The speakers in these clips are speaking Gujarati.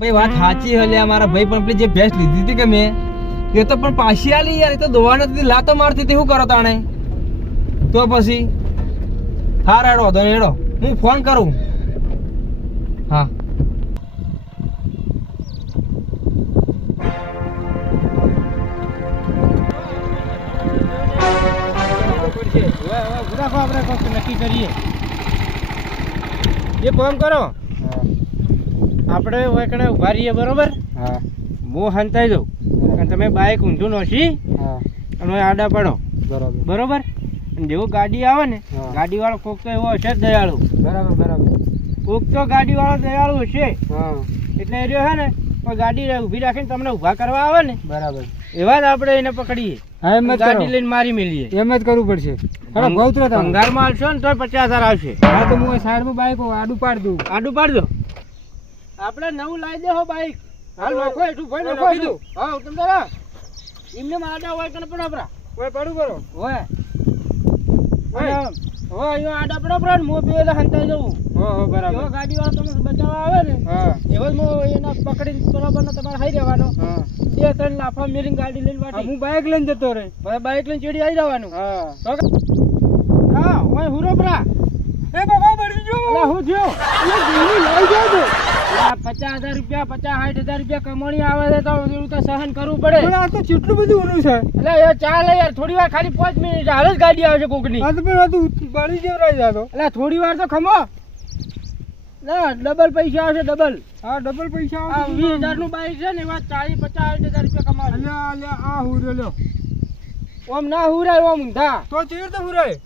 ભાઈ વાત સાચી હલે મારા ભાઈ પણ પેલી જે ભેંસ લીધી હતી કે મેં એ તો પણ પાછી આલી યાર, એ તો દોવા નથી લાતો મારતી હતી. શું કરો તાણે? તો પછી હા રાડો તો હેડો, હું ફોન કરું. હા આપણે નક્કી કરીએ. એ કામ કરો, આપણે એકડે ઉભા રહીએ બરોબર. હા હું હંતાઈ દઉં અને તમે બાઇક ઊંધું નોશી અને આડા પડો બરોબર બરોબર. જેવું ગાડી આવે ને ગાડી વાળો કોક તો એવો હશે જ દયાળુ. બરાબર બરાબર. કોક તો ગાડી વાળો દયાળુ હશે એટલે એ રહ્યો હે ને કોઈ ગાડી ઊભી રાખીને તમને ઊભા કરવા આવે ને બરાબર એવા જ આપણે એને પકડીએ. હા એમ જ ગાડી લઈને મારી મેલીએ. એમ જ કરવું પડશે. ભંગારમાં આવશો ને તો 50,000 આવશે. હા તો હું સાઈડમાં બાઈક આડું પાડ દઉં. આડું પાડ દો. આપણે નવું લાવી દે હો બાઈક. હાલ નોખો એટલું ભાઈ નોખો કીધું. હા તમને એમને આડા હોય કે પણ આપણા હોય પડું કરો હોય હોય અહીંયા આડા પડો પણ હું બે હંતાઈ જવું. હો બરાબર. એવો ગાડી વાળો તમે બચાવવા આવે ને એવો જ હું એને પકડીને બરાબર તમારે હાઈ રહેવાનો. 2-3 લાફા મેરીને ગાડી લઈને વાટી હું બાઈક લઈને જતો રહે. હવે બાઈક લઈને ચડી આવી જવાનું. હા હોય હુરોપરા એ બાબા બળી ગયો. અલા હું થયો? એ ગોળી લઈ ગયો તો. આ 50,000 રૂપિયા 50-60,000 રૂપિયા કમાણી આવે છે તો એવું તો સહન કરવું પડે. પણ આ તો કેટલું બધું ઊનું છે. એટલે એ ચાલે યાર, થોડી વાર ખાલી 5 મિનિટ હાલ જ ગાડી આવે છે કોકની. આ તો પણ આ તો બળી જેવ રહી જાતો. એટલે થોડી વાર તો ખમો. ના ડબલ પૈસા આવશે ડબલ. હા ડબલ પૈસા આવશે. 20,000 નું બાઈક છે ને એવા 40-50,000 રૂપિયા કમાશે. અલ્યા આ હુરો લ્યો. ઓમ ના હુરાય ઓમ ઊંધા. તો ચીર તો હુરાય.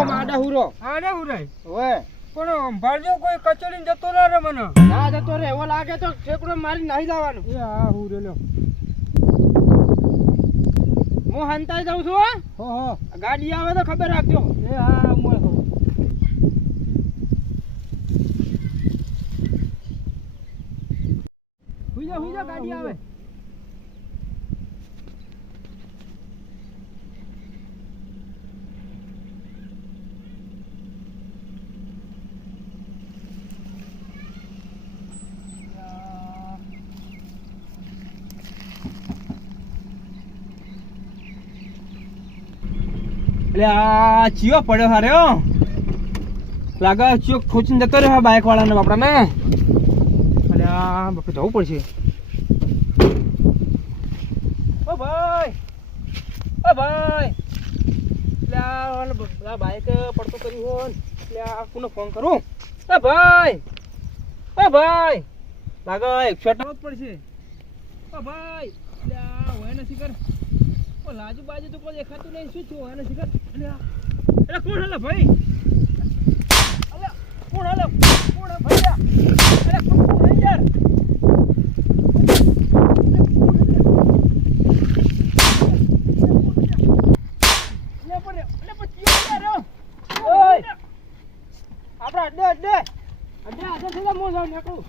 ઓમ આડા હુરો. આડા હુરાય. ઓય પણ ભાડજો કોઈ કચોડીને જતો ના રે મને. ના જતો રે એવો લાગે તો ઠેકડો મારી નાહી જવાનું. એ હા હુરો લ્યો. હું હંતાઈ જાઉં છું. હો હો ગાડી આવે તો ખબર રાખજો. એ હા હું હો. હુઈ જા ગાડી આવે. એટલે આ ચિયો પડ્યો હાર્યો લાગે ચિયો ખોચીને જતો રહ્યો બાઈક વાળાને બાપડાને. એટલે આ બાપડે જવું પડશે. ઓ ભાઈ ઓ ભાઈ એટલે આ બાઈક પડતો કર્યું હોય એટલે આ કોને ફોન કરું? ઓ ભાઈ લાગે 108 જ પડશે. ઓ ભાઈ એટલે આ હોય નથી કર લાજુ બાજુ તો કોઈ દેખાતું નહીં. શું થયું આને શિખર? એટલે કોણ હાલે ભાઈ? અલ્યા કોણ હાલે? કોણ ભાઈ? અરે કોણ યાર? લે પડે એટલે પછી યાર ઓય આપડા અડે આદર થઈને મો જાવ નીકળું.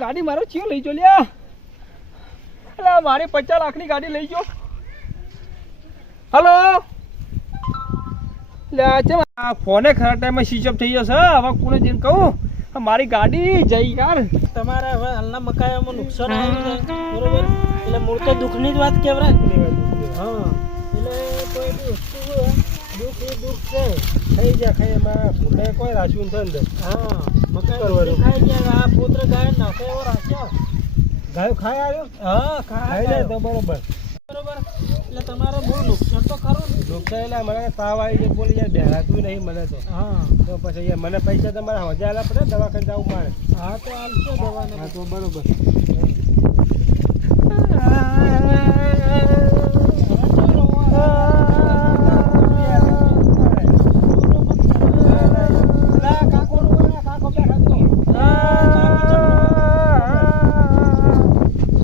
ગાડી મારો ચિયો લઈ જો લ્યા. એટલે મારે 50 લાખની ગાડી લઈ જો. હલો લ્યા છે આ ફોને ખરા ટાઈમમાં સ્વિચ ઓફ થઈ જશે. હવે કોને જઈને કહું મારી ગાડી જઈ યાર. તમારા હવે હાલના મકાઈમાં નુકસાન આવ્યું છે બરોબર. એટલે મૂળ તો દુઃખની જ વાત કહેવાય. હા એટલે કોઈ બી વસ્તુ દુઃખ એ દુઃખ છે. ખાઈ જાય ખાઈ એમાં ભૂલે કોઈ રાખ્યું નથી અંદર. હા મકાઈ ખાઈ ગયા. આ પુત્ર ગાય નાખે એવો રાખ્યો. ગાયો ખાઈ આવ્યો. હા ખાઈ જાય તો બરોબર બરોબર. એટલે તમારે બહુ નુકસાન તો ખરું ને. નુકસાન એટલે મને તાવ આવી જાય બોલી યાર બેહાતું નહીં મને તો. હા તો પછી યાર મને પૈસા તમારે હજાર આલા પડે દવાખાને જવું મારે. હા તો હાલશે દવાને. હા તો બરોબર.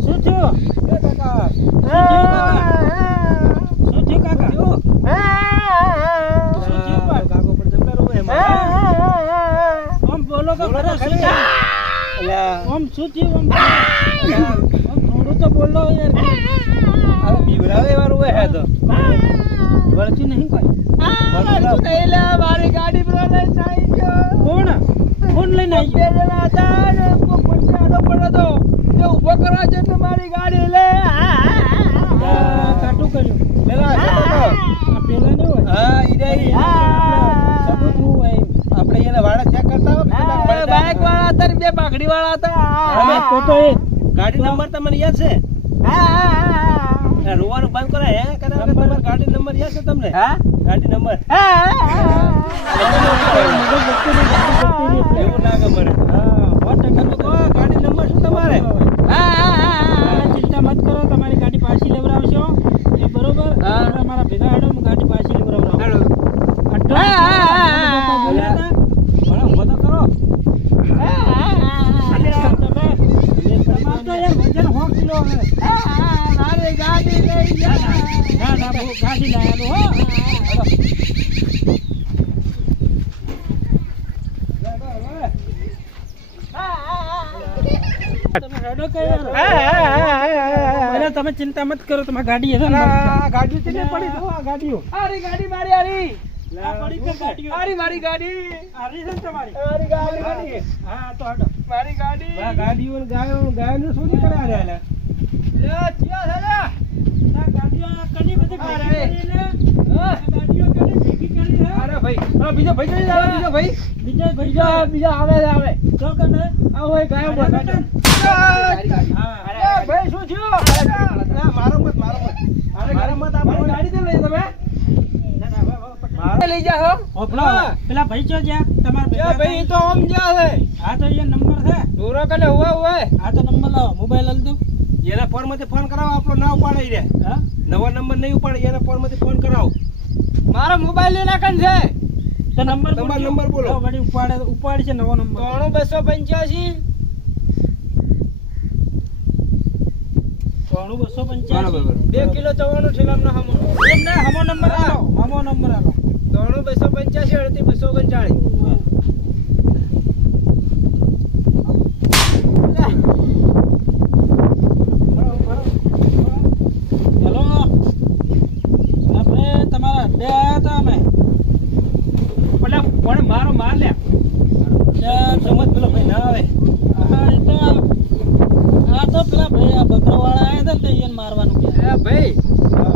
શું થયું? શું થયું આમ થોડું તો બોલો યાર હવે બીવરાવે વાળું હે તો વળતી નહીં કોઈ મારી ગાડી પર લઈને આવી ગયો. કોણ લઈને આવી બે જણા હતા ને પછી આડો પડ્યો તો તે ઊભો કરવા છે એટલે મારી ગાડી લે કાટું કર્યું પેલા આ પેલા નહીં હોય હા ઈ સબૂત હું હોય આપણે એને વાળા ચેક કરતા હોય બાઇક વાળા હતા ને બે પાઘડી વાળા હતા તો તો એ ગાડી નંબર તમને યાદ છે રોવાનું બંધ કરે હે કરે તમારો ગાડી નંબર યાદ છે તમને ગાડી નંબર એવું લાગે મને ગાડી નંબર શું તમારે ચિંતા મત કરો તમારી ગાડી પાછી લેવડાવશો એ બરોબર મારા ભેગા હેડો હું ગાડી પાછી લેવડાવરાવ ગાડી લાવ્યો હો તમે ચિંતા મત કરો તમારી ગાડી હશે ને ગાડી તો નહીં પડી તો ગાડીઓ અરે ગાડી મારી આરી પડી છે ગાડીઓ મારી ગાડી આરી છે ને તમારી મારી ગાડી હા તો હડો મારી ગાડી ગાડીઓ ગાયો શું કરે આ લે ચિયા છે ના ગાડીઓ કની બધી ગાડીઓ ગાડીઓ કની ભેગી કરી છે અરે ભાઈ બીજો ભાઈ કઈ આવે બીજો ભાઈ બીજા આવે તો કને આ હોય ગાયો ભાઈ શું થયું મારો મત આપણે ગાડી તો લઈ તમે લઈ જાઓ પેલા ભાઈ ચો જ્યાં તમારા ભાઈ તો આમ જ્યાં છે હા તો એ નંબર છે દોરો કને હોય હા તો નંબર લાવો મોબાઈલ આલ દો એના ફોન માંથી ફોન કરાવો આપણો ના ઉપાડે રે હા નવો નંબર નહીં ઉપાડે એના ફોન માંથી ફોન કરાવો મારો મોબાઈલ એના કન છે તો નંબર તમારો નંબર બોલો વળી ઉપાડ છે નવો નંબર 9285 2 કિલો 94 ઠેલામનો હમો એમને હમો નંબર આલો 9285 239 હેલો આપણે તમારા અડ્ડે આવ્યા હતા અમે પેલા કોણે મારો માર લે સમજ પેલો ભાઈ ના આવે હા એ તો આ તો પેલા ભાઈ આ બકરાવાળા આવ્યા હતા ને એને મારવાનું કે ભાઈ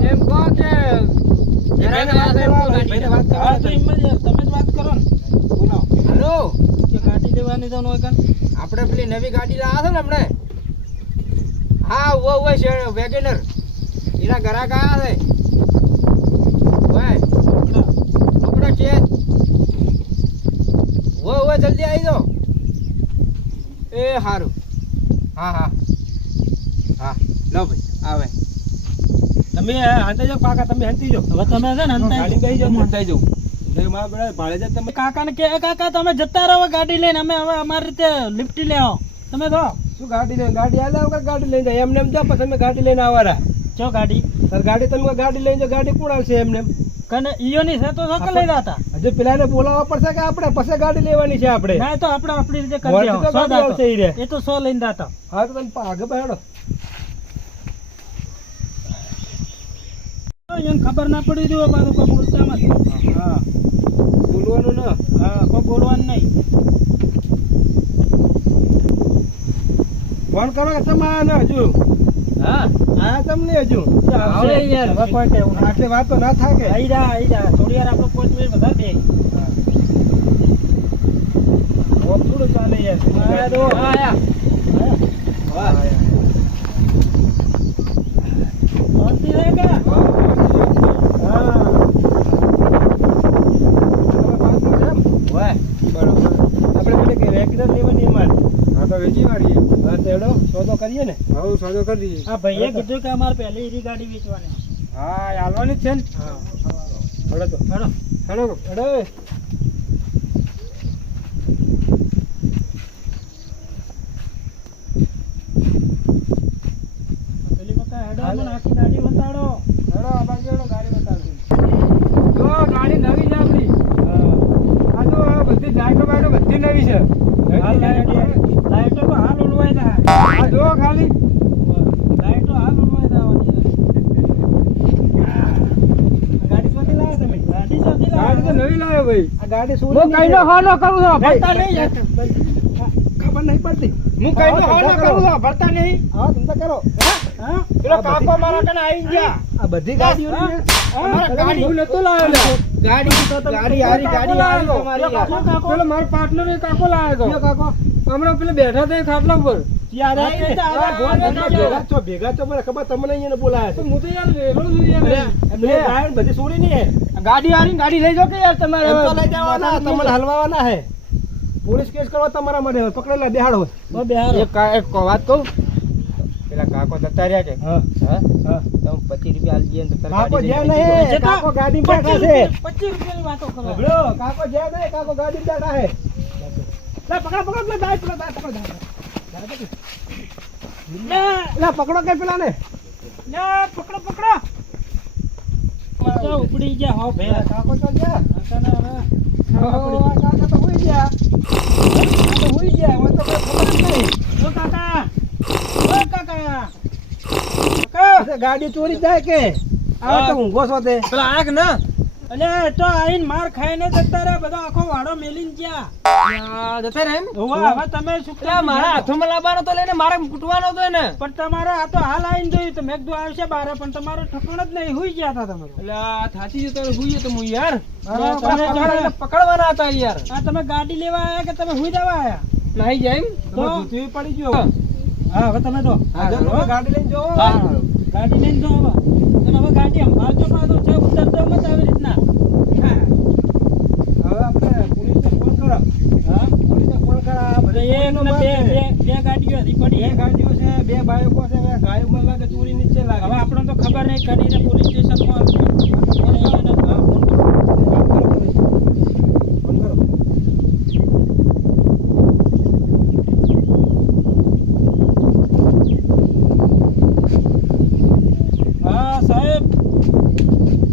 એમ કહો કે હા તો એમ જ તમે જ વાત કરો ને બોલાવો હેલો કે ગાડી લેવાની તો નો કન આપણે પેલી નવી ગાડી લાવ્યા છે ને હમણે હા વો છે વેગેનર એના ગ્રાહક આવ્યા છે ભાઈ ટુકડો છે વો જલ્દી આવી જાઓ એ સારું હા લો ભાઈ આવે તમે હંતાઈ જાઓ કાકા તમે હંતી જાઓ હવે તમે છે ને ગાડી બેસી જાઓ હંતાઈ જાઓ મારા બેડા ભાડે જાય તમે કાકાને કે કાકા તમે જતા રહો ગાડી લઈને અમે હવે અમારી રીતે લિફ્ટ લે આવો તમે તો શું ગાડી લઈને ગાડી આલે વગર ગાડી લઈને જાય એમને એમ જાઓ પછી અમે ગાડી લઈને આવવાના ચો ગાડી સર ગાડી તમે ગાડી લઈને જાઓ ગાડી કોણ આવશે એમને કને ઈયોની છે તો સકલ લઈ જતા હજુ પેલાને બોલાવવા પડશે કે આપણે પછી ગાડી લેવાની છે આપણે ના તો આપણે આપણી રીતે કરી દેવો 100 આવશે ઈ રે એ તો 100 લઈને જતા હા તો તમે આગળ બેઠો એને ખબર ના પડી દો બાબા કોઈ બોલતા મત હા બોલવાનું ના હા કોઈ બોલવાનું નહીં ફોન કરો કે તમે આયા હજુ હા આયા તમને હજુ આવડે યાર હવે કોઈ કેવું ના આટલી વાત તો ના થાય કે આઈ જા થોડી યાર આપણો 5 મિનિટ વધારે બે ઓમ થોડું ચાલે યાર આયા તો આયા વાહ શાંતિ રહે કે હા વાહ બરોબર આપણે પેલે કે રેગ્યુલર લેવાની અમારે હા તો વેચી વાળીએ હા તેડો સોદો કરીએ ને હા સોદો કરી દઈએ આ ભાઈએ કીધું કે અમારે પહેલી ઈરી ગાડી વેચવાની હા હાલવાની જ છે ને હા હેડો તો હેડો પેલી વખત હેડો મને આખી ગાડી બતાડો હેડો આ બાજુ હેડો ગાડી બતાડો જો ગાડી નવી છે આપણી આ તો બધી લાઈટો બધી નવી છે લાઈટો તો હાલ ઓલવાય ના તો નવી લાવ્યો ભાઈ. આ ગાડી શું હું કઈનો હોનો કરું છું ભરતા નહીં ખબર નહીં પડતી. હું કઈનો હોનો કરું છું ભરતા નહીં હા ધંધા કરો. હા? પેલો કાકો મારા કને આવી ગયા આ બધી ગાડીઓ હા? અમારા ગાડી હું નતો લાવ્યો લે. ગાડી હારી તમારી યાર. પેલો મારો પાર્ટનર એ કાકો લાવ્યો કયો હતો. કાકો? હમણાં પેલે બેઠા હતા એ ખાટલા ઉપર. યાર આ તો આ ગોળ ભેગા છો ભેગા છો મને ખબર તમને અહીંયા બોલાયા તો છે. હું તો યાર વેલો છું યાર. બે ગાડી બધી છોડી નહીં હે. ગાડી હારી ગાડી લઈ જાઓ કે યાર તમારે એમ તો લઈ જવાના તમારે હલવાવાના હે. પોલીસ કેસ કરવા તમારા માટે પકડેલા બેહાડો. બહુ બેહારો. એક વાત કહું પેલા કાકો જતા રહ્યા છે હા હા હા. તમે 25 રૂપિયા આલી દઈએ ને તો તારે કાકો ગાડી જ્યાં લઈને નહીં જજો. કાકો ગાડી 25 બેઠા છે. રૂપિયાની વાતો કરો. બબડો કાકો જ્યાં નહીં કાકો ગાડી બેઠા છે. લે પકડો પકડો પેલા દાય પેલા દાય પકડો દાય. લે પકડો કે પેલા ને. લે પકડો પકડો. તો ઉપડી ગયા હો ભે. કાકો તો ગયા. કાકાને હવે ઓહો, કાકા તો હુઈ ગયા. આ તો હુઈ ગયા. હવે તો કોઈ ખબર જ નહીં. ઓ કાકા. ઓ કાકા. અચ્છા, ગાડી ચોરી જાય કે આ તો ઊંઘો છો તે. પેલા આંખ ના અલે તો આઈને માર ખાઈને જતા રહ્યા બધો આખો વાડો મેલીને ગયા. જતા રહે એમ હોવા હવે તમે શું પેલા મારા હાથમાં લાવવાનો તો લઈને મારે મૂકવાનો તો એને પણ તમારે આ તો હાલ આવીને જોયું તો મેં કીધું આવશે બારે પણ તમારે ઠકણ જ નહીં હુઈ ગયા હતા તમે તો. એટલે આ થાચી જતો હુઈએ તો હું યાર હા, તમે જાણે. પકડવાના હતા યાર આ તમે ગાડી લેવા આયા કે તમે હુઈ જવા આયા? નાઈ જાય એમ તો જૂતી પડી ગયો. હા હવે તમે તો હા, જો તમે ગાડી લઈને જોવો. હા. ગાડી લઈને જો હવે અને હવે ગાડી સંભાળજો પાછો છે ઉતરતો મત આવી રીતના. હવે આપણે પોલીસને ફોન કરો. હા પોલીસને ફોન કરો. આ તો બધી એક ને બે બે ગાડીઓ હતી પડી. બે ગાડીઓ છે, બે બાઈકો છે. હવે ગાયો મને લાગે ચોરી ની છે લાગે. હવે આપણને તો ખબર નહીં કરીને પોલીસ સ્ટેશનમાં ફોન કરો. ફોન કરો. હા સાહેબ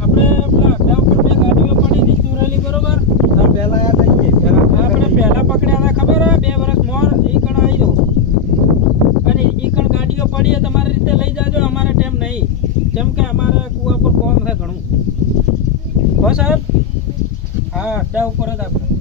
આપણે પેલા અડ્ડા ઉપર બે ગાડીઓ પડી હતી ચોરેલી બરોબર. સર પહેલા યાદ આવી ગઈ. આપણે પહેલા પકડ્યા હતા ખબર હે 2 વર્ષ મોર ઈ કણ આવી દો અને ઈ કણ ગાડીઓ પડી હે તમારી રીતે લઈ જાજો અમારે ટાઈમ નહીં જેમ કે અમારે કુવા પર કોમ છે ઘણું. હો સાહેબ હા અડ્ડા ઉપર જ આપણે